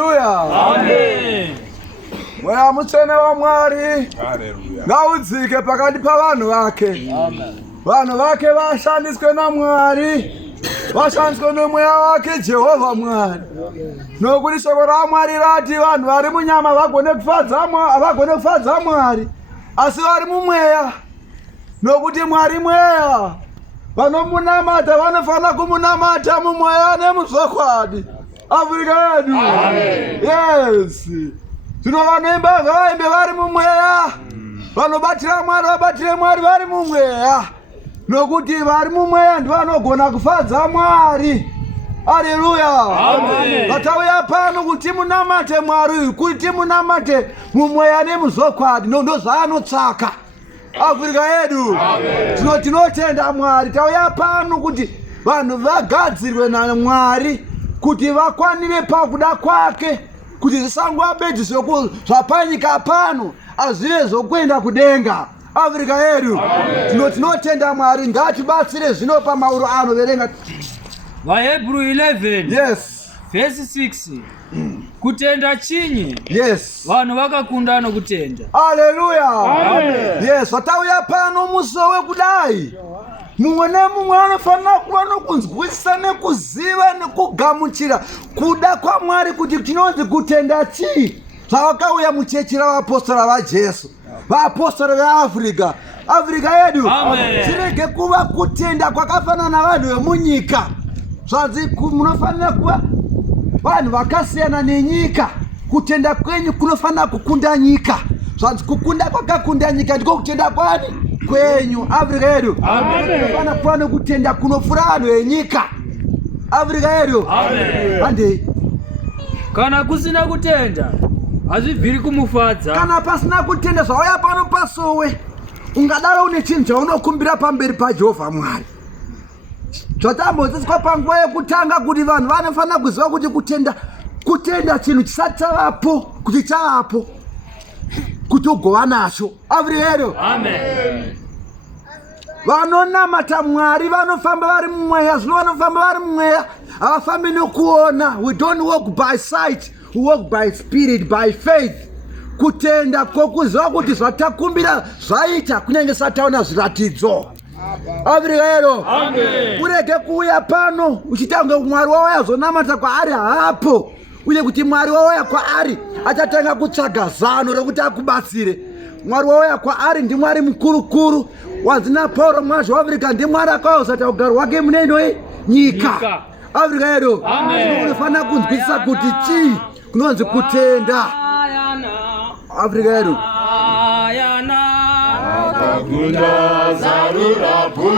Amen. Mweya mutsvene waMwari ngaudzike pakati pavanhu vake. Amen. Vanhu vake vashandiswe naMwari, vashandiswe nomweya wake Jehovha Mwari. Nokuti shoko raMwari rati vanhu vari munyama vagone kufadza Mwari, asi vari mumweya. Nokuti Mwari mweya, vanomunamata vanofana kumunamata mumweya nemuzvokwadi. Afrika yedu. Yes. Zvino vanoimba ngavaimbe vari mumweya, vanobatira Mwari vabatire Mwari vari mumweya. Nokuti vari mumweya ndivanogona kufadza Mwari. Haleluya. Amen. Vatauya pano kuti munamate Mwari, kuti munamate mumweya nemuzvokwadi, ndo zvaanotsvaka. Afrika yedu. Zvino tinotenda Mwari, tauya pano kuti vanhu vagadzirwe naMwari, kuti vakwanire pakuda kwake, kuti zvisangobedi zvapanyika pano azvive zvokuenda kudenga. Afrika yedu. Tinotenda Mwari, ngatibatsire zvino pamauro anoverenga. VaHebrew 11. Yes. Verse 6. Kutenda chinyi. Yes. Vanhu vakakunda nokutenda. Haleluya. Yes, vatauya pano musowe kudai. Mumwe nemumwe anofanira kuva nokunzwisisa nekuziva nekugamuchira kuda kwaMwari kuti tinonzi kutenda chii. Zvavakauya muchechi ravapostora vaJesu, vaapostoli veAfrica. Afrika yedu. Zvirege kuva kutenda kwakafanana navanhu vemunyika. Zvanzi munofanira kuva vanhu vakasiyana nenyika. Kutenda kwenyu kunofanira kukunda nyika. Zvanzi kukunda kwakakunda nyika ndiko kutenda kwani kwenyu. Afrika yedu. Kunofanira kuva nekutenda kunopfuura vanhu venyika. Afrika yedu. Ande. Kana kusina kutenda hazvibviri kumufadza. Kana pasina kutenda zvauya pano pasowe, ungadaro une chinhu chaunokumbira pamberi paJehovha Mwari. Zvatambodzidziswa panguva yekutanga kuti vanhu vanofanira kuziva kuti kutenda chinhu chisati chavapo, kuti chavapo, kuti ugova nacho. Afrika yedu. Vanonamata Mwari vanofamba vari mumweya. Zvino vanofamba vari mumweya havafambi nokuona. We don't walk by sight, we walk by spirit, by faith. Kutenda kwokuziva kuti zvatakumbira zvaita kunyange sataona zviratidzo. Afrika yedu. Urege kuuya pano uchitanga Mwari wauya zonamata kwaari hapo, uye kuti Mwari wauya kwaari achatanga kutsvaga zano rekuti akubatsire. Mwari wauya kwaari ndiMwari mukurukuru. Wazina Pauro Mwari waAfrica ndiMwari akauzata ugaro hwake munei nyika. Afrika yedu. Unofanira kunzwisisa kuti chii kunonzi kutenda. Afrika yedu. Akakunda zarura pu.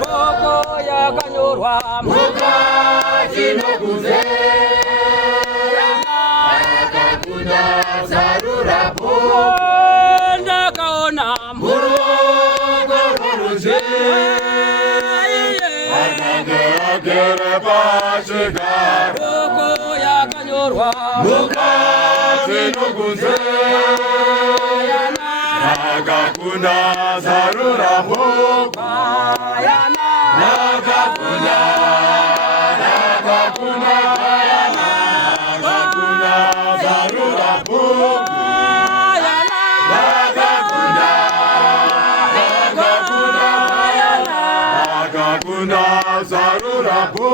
Boko ya kanyorwa mukati nokunze akakunda zarurapo ndakaona muruoko rworudyi anenge agere pachigaro bhuku yakanyorwa mukati nokunze akakunda zarurapo nakakunda zarurapo zarurapo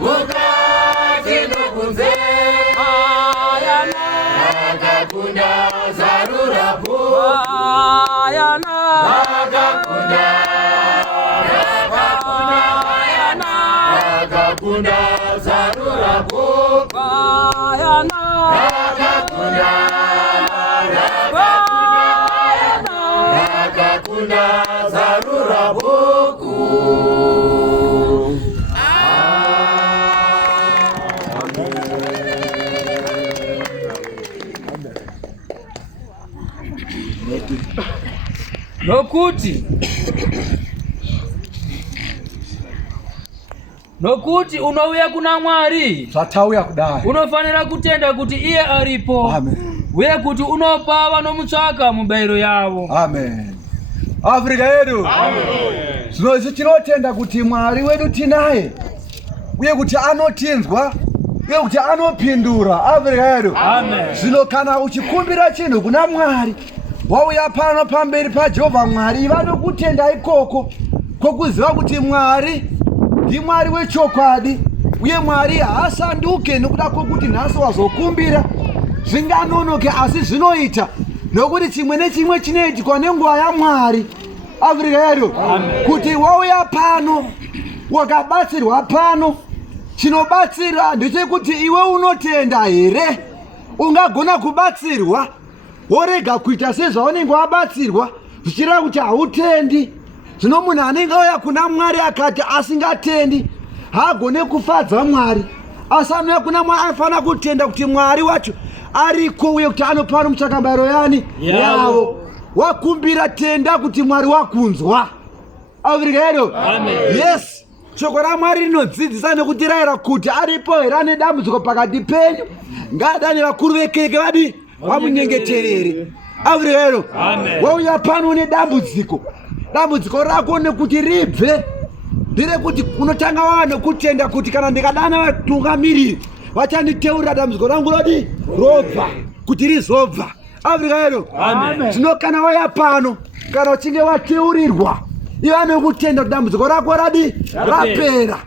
mukati nokunze akakunda zarurapo akakunda zarurapo akakunda zarurapo nokuti unouya kuna Mwari zvatauya kudai unofanira kutenda kuti iye aripo. Amen. Uye kuti unopa vanomutsvaka mubayiro yavo. Amen. Afrika yedu. Amen. Zvino tinotenda kuti Mwari wedu tinaye uye kuti anotinzwa uye kuti anopindura. Afrika yedu. Amen. Zvino kana uchikumbira chinhu kuna Mwari wauya pano pamberi paJehovha Mwari vanokutenda ikoko kokuziva kuti Mwari ndiMwari wechokwadi uye Mwari haasanduke nokuda kwokuti nhasi wazokumbira zvinganonoke asi zvinoita nokuti chimwe nechimwe chinoitikwa nenguva yaMwari. Afrika yedu. Kuti wauya pano wakabatsirwa pano chinobatsira ndechekuti iwe unotenda here. Ungagona kubatsirwa worega kuita sezvaunenge wabatsirwa zvichireva kuti hautendi. Zvino munhu anenge auya kuna Mwari akati asingatendi haagone kufadza Mwari. Asi anouya kuna Mwari anofanira kutenda kuti Mwari wacho ariko uye kuti anopa nomutsvakambayiro yani yavo. Wakumbira tenda kuti Mwari wakunzwa. Afrika yedu. Yes. Shoko raMwari rinodzidzisa nekutirayira kuti aripo here ane dambudziko pakati penyu ngaadane vakuru vekereke vadi vamunyengeterere. Afrika yedu. Wauya pano une dambudziko rako nekuti ribve nderekuti unotanga wava nekutenda kuti kana ndikadana vatungamiriri vachanditeurira dambudziko rangu rodi robva kuti rizobva. Afrika yedu. Zvino kana wauya pano kana uchinge wateurirwa iva nekutenda kuti dambudziko rako radi rapera.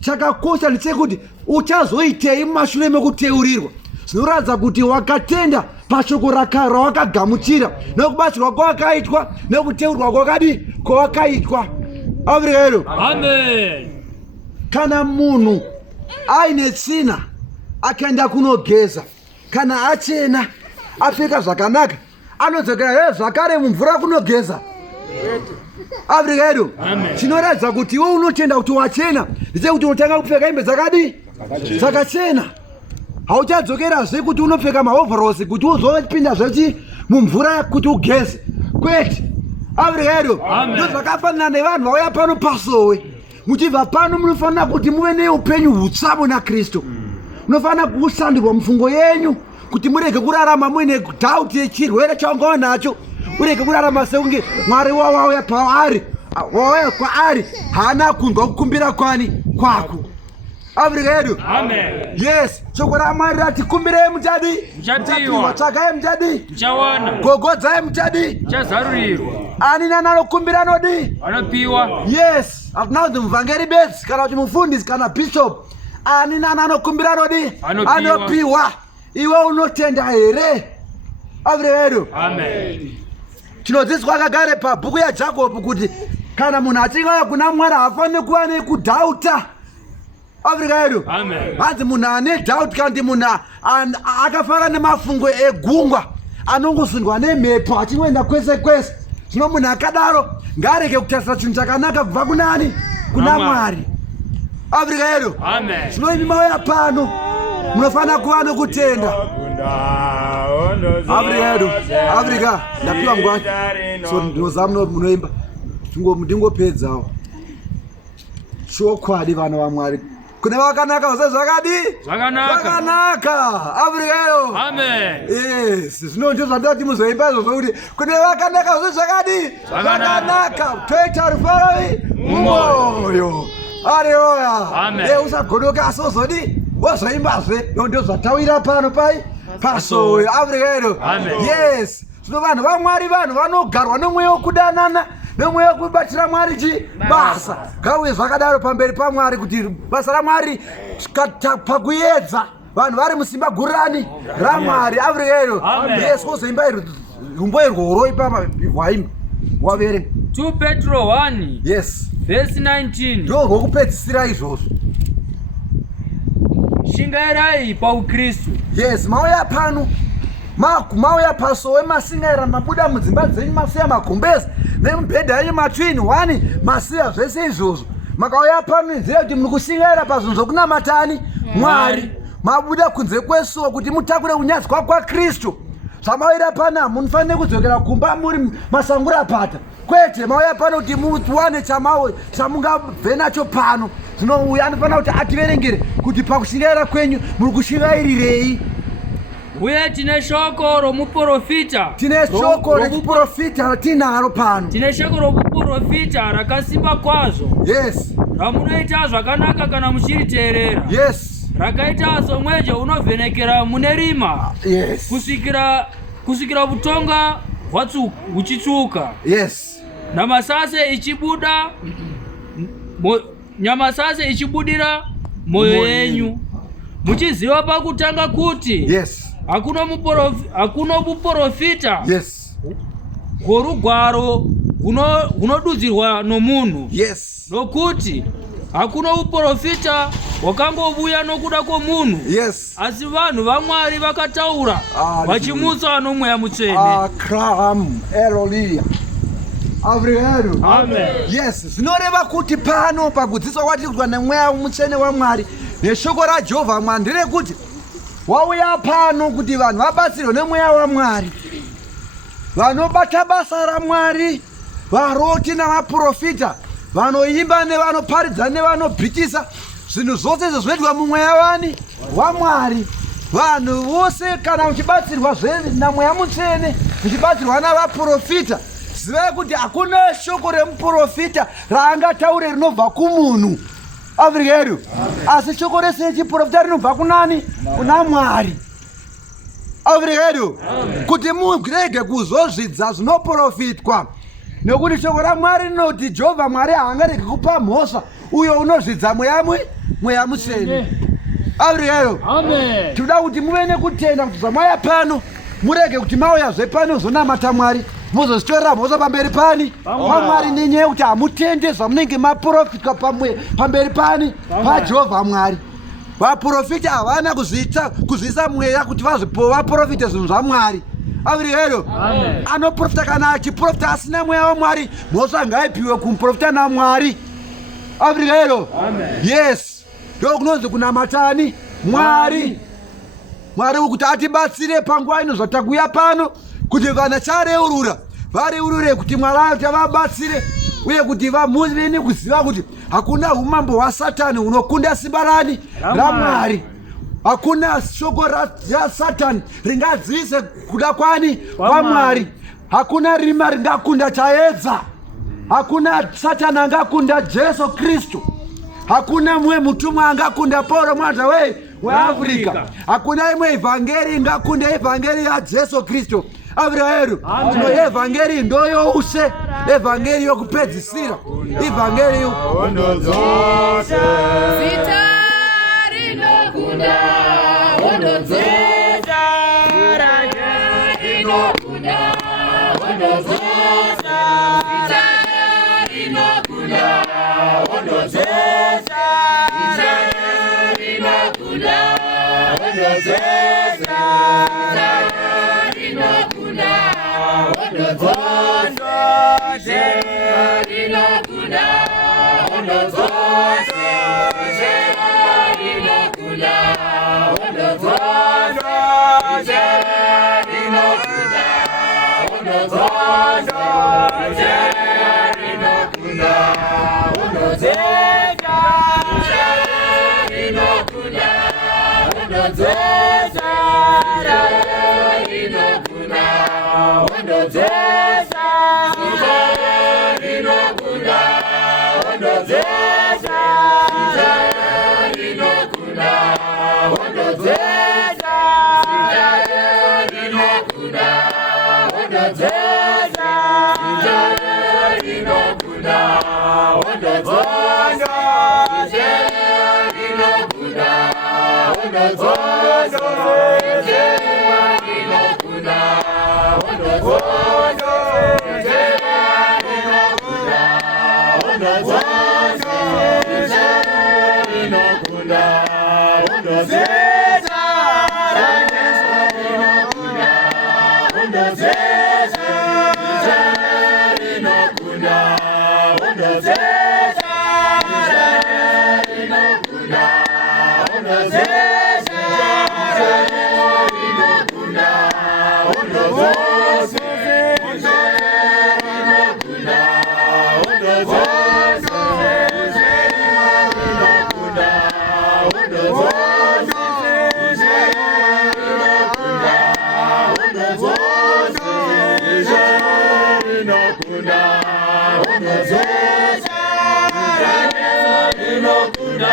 Chakakosha ndechekuti uchazoitei mumashure mekuteurirwa. Zvinoratidza kuti wakatenda pashoko rawakagamuchira nekubatsirwa kwawakaitwa nekuteurwa kwawakaitwa. Afrika yedu. Kana munhu aine tsina akaenda kunogeza kana achena apfeka zvakanaka anodzokera zvakare mumvura kunogeza. Afrika yedu. Chinoratidza kuti iwe unotenda kuti wachena ndechekuti unotanga kupfeka hembe dzakachena. Hauchadzokerazve kuti unopfeka mahovhorosi kuti uzopinda zvechi mumvura kuti ugeze. Kwete. Afrika yedu. Ndozvakafanana nevanhu vauya pano pasowe. Muchibva pano munofanira kuti muve neupenyu hutsvavo naKristu. Munofanira kushandurwa mufungo yenyu kuti murege kurarama muine dhauti yechirwere chaungawa nacho. Urege kurarama sekunge Mwari wauya paari wauya kwaari haana kunzwa kukumbira kwako. Afrika yedu. Amen. Yes, shoko la Mwari rati kumbire mchadi. Mchatiwa. Chakaye mchadi. Mchawana. Gogodzaye mchadi. Chazarurirwa. Ani nalo kumbira nodi. Anopiwa. Yes, atinauti mvangeri besi kana kuti mufundisi kana bishop. Ani nalo kumbira nodi. Anopiwa. Iwe unotenda here. Afrika yedu. Amen. Chinodzidzwa kagare pabhuku yaJakobo kuti kana munhu achinga kuna Mwari hafaniri kuva nekudhauta. Afrika yedu. Amen. Hanzi munhu ane doubt kandi munhu akafara nemafungo egungwa anongosundwa nemhepo achinoenda kwese kwese. Zvino munhu akadaro ngareke kutarisa chinhu chakanaka kubva kunani? Kuna Mwari. Afrika yedu. Amen. Zvino imi mauya pano munofanira kuva nokutenda. Afrika yedu. Afrika ndapiwa ngwani. So ndinozama munoimba. Ndingopedzawo. Chokwadi vana vaMwari. Kune vakanaka zvose zvakadi? Zvakanaka. Afrika yedu. Amen. Yes, zvino ndizvo zvandati muzoimba izvozvo kuti kune vakanaka zvose zvakadi? Zvakanaka. Toita rufaro mumwoyo. Haleluya. Amen. Usagodoka asi uzodi wozoimbazve ndizvo zvatawira pano pasowe. Afrika yedu. Amen. Yes. Zvino vanhu vaMwari vanhu vanogarwa nemweya wekudanana. Nemweya wekubatira Mwari basa. Ngauye zvakadaro pamberi paMwari kuti basa raMwari pakuedza vanhu vari musimba gurani raMwari. Afrika yedu. Yes, wozoimba umbo irwo ipa waimba waverenga 2 Petro 1. Yes. Verse 19. Ndo rwokupedzisira izvozvo. Shingairai paukristu. Yes, mauya pano. Mauya pasowe masingaira mabuda mudzimba dzenyu masiya magumbezi nemibhedha yenyu matwini 1 masiya zvese izvozvo. Makauya pano nzira kuti muri kushingaira pazvinhu zvokunamatani Mwari. Mabuda kunze kwesuwo kuti mutakure kunyadzwa kwaKristu. Zvamauya pano munofanira kudzokera kumba muri masangurapata. Kwete mauya pano kuti muwane chamungabve nacho pano. Zvino uyu anofanira kuti ativerengere kuti pakushingaira kwenyu muri kushingairirei. Uye tine shoko romuprofita. Tine shoko romuprofita ratinaro pano. Tine shoko romuprofita rakasimba kwazvo. Yes. Ramunoita zvakanaka kana muchiriteerera. Yes. Rakaita somweje unovhenekera mune rima. Yes. Kusvikira butonga huchitsuka. Yes. Nyamasase ichibudira moyo yenyu. Muchiziva pakutanga kuti. Yes. Hakuna muprofita. Yes. Gorugwaro gunodudzirwa nomunhu. Yes. Nokuti hakuna muprofita wakangobuya nokuda kwomunhu. Yes. Asi vanhu vaMwari vakataura vachimutsa nomweya mutsvene. Hallelujah. Afrika yedu. Amen. Yes, zvinoreva kuti pano pakudzidziswa kwatiriitwa nemweya mutsvene waMwari neshoko raJehovha Mwari nderekuti wauya pano kuti vanhu vabatsirwe nemweya waMwari, vanobata basa raMwari, varoti navaprofita, vanoimba nevanoparidza nevanobhitisa, zvinhu zvose izvo zvinoitwa mumweya waMwari. Vanhu vose kana muchibatsirwa namweya mutsvene, muchibatsirwa navaprofita, zivai kuti hakuna shoko remuprofita raangataure rinobva kumunhu. Afrika yedu. Asi shoko rese rechiprofita rinobva kunani? Kuna Mwari. Afrika yedu. Kuti murege kuzozvidza zvinoprofitwa. Nekuti shoko raMwari rinoti Jehovha Mwari haangarege kupa mhosva uyo unozvidza mweya mutsvene. Afrika yedu. Amen. Tinoda kuti muve nekutenda kuti zvamauya pano murege kuti mauyazve pano zonamata Mwari muzozvitorera mhosva pamberi paMwari nenyaya yekuti hamutende zvamunenge maprofitwa pamberi paJehovha Mwari. Vaprofita havana kuzviisa mweya kuti vaprofite zvinhu zvaMwari. Afrika yedu. Anoprofita kana achiprofita asina mweya waMwari, mhosva ngaipiwe kumuprofita naMwari. Afrika yedu. Yes. Ndo kunonzi kunamatani Mwari. Mwari kuti atibatsire panguva ino zvatakuya pano, kuti kana chareurura vareurure kuti Mwari kuti vabatsire uye kuti vamuve nekuziva kuti hakuna umambo hwaSatani hunokunda simba raMwari. Hakuna shoko raSatani ringadzivise kuda kwaMwari. Hakuna rima ringakunda chaedza. Hakuna Satani angakunda Jesu Kristu. Hakuna mwe mutumwa angakunda Paulo mwata wa Afrika. Hakuna imwe evangeli ingakunda evangeli ya Yesu Kristo. Avira yeru, no evangeli ndoyo use, evangeli yokupedzisira, evangeli ondozose sitari nokunda ondozesa inokunda ondozesa sitari nokunda ondozesa inokunda ondozesa inokunda ondozesa inokunda ondozesa inokunda ondozesa inokunda ondozesa inokunda ondozesa inokunda ondozesa inokunda ondozesa inokunda ondozesa inokunda ondozesa inokunda ondozesa inokunda ondozesa inokunda ondozesa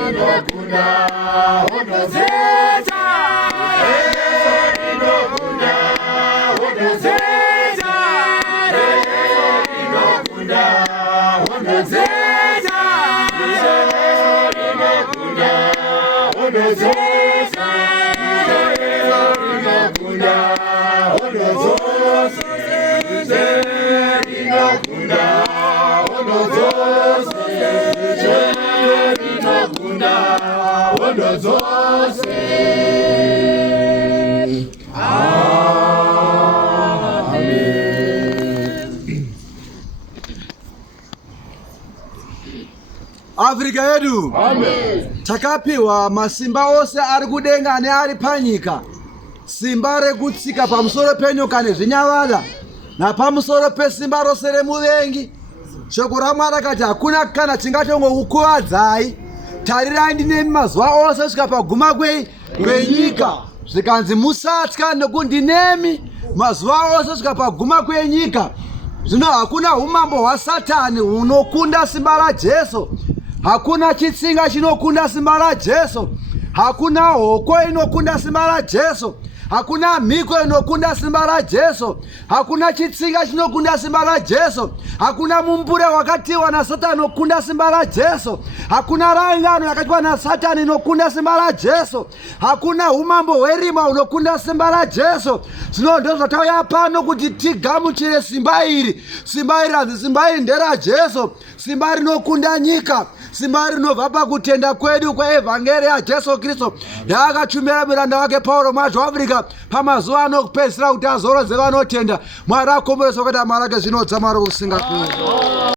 inokunda Afrika yedu. Amen. Takapiwa masimba ose ari kudenga ne ari panyika. Simba rekutsika pamusoro penyoka nezvinyavada na pamusoro pesimba rose remuvengi. Shoko raMwari kati hakuna kana chingatongokukuvadzai. Tarirai ndine mazuva ose kusvika paguma kwenyika. Zvikanzi musatya nokuti ndinemi mazuva ose kusvika paguma kwenyika. Zvino hakuna umambo hwaSatani hunokunda simba raJesu. Hakuna chitsinga chinokunda simba raJesu. Hakuna hoko inokunda simba raJesu. Hakuna mhiko inokunda simba raJesu. Hakuna chitsinga chinokunda simba raJesu. Hakuna mumbure wakatiwa na Satani inokunda simba raJesu. Hakuna rangano yakatiwa na Satani inokunda simba raJesu. Hakuna umambo hwerima unokunda simba raJesu. Zvino ndizvo zvatauya pano kuti tigamuchire simba iri. Simba iri hanzi simba iri nderaJesu. Simba rinokunda nyika. Simba rinobva pakutenda kwedu kweevhangeri yaJesu Kristu yaakachumira muranda wake Pauro muAfrica pamazuva anokupedzisira kuti azorodzera vanotenda. Mwari akomboresa kuti amara ake zvinodza Mwari kusinga kwedu.